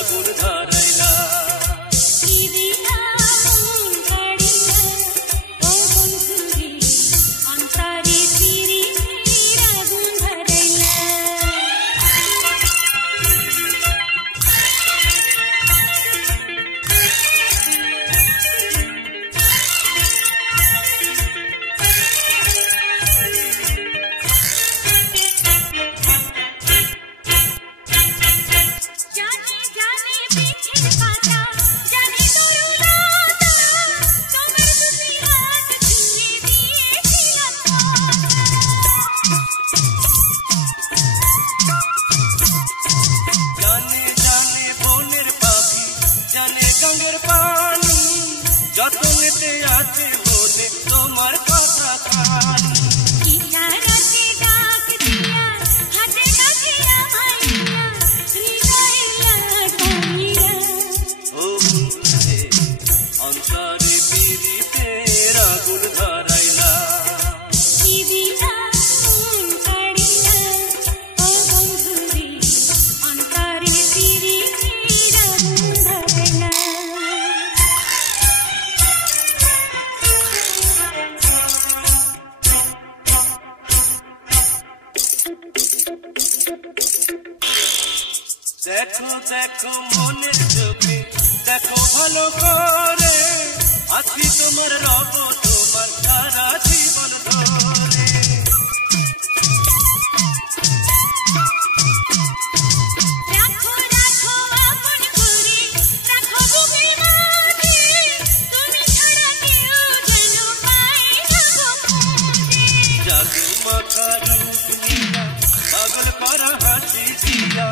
আগুন ধরাইলা যতনেতে আছে বলে তোমার কথা কান ইশারাতে ডাক দিয়া হাতে কাছে ভাইয়া হৃদয়ে লাগাইয়া ও বুঝে অন্তরে পিরিতের আগুন ধরাইলা ইদিনা মন ছাড়িলা ও বন্ধুরে অন্তরে পিরিতের আগুন ধরাইলা দেখো দেখো মনের চোখে দেখো ভালো করে আছি তোমার রব তোমার সারা জীবন ধরে রাখো রাখো আপন করে রাখো বুকের মাঝে তুমি ছাড়া কেউ যেন পায় না জাদু মাখা রূপ নিয়া পাগল করা হাসি দিয়া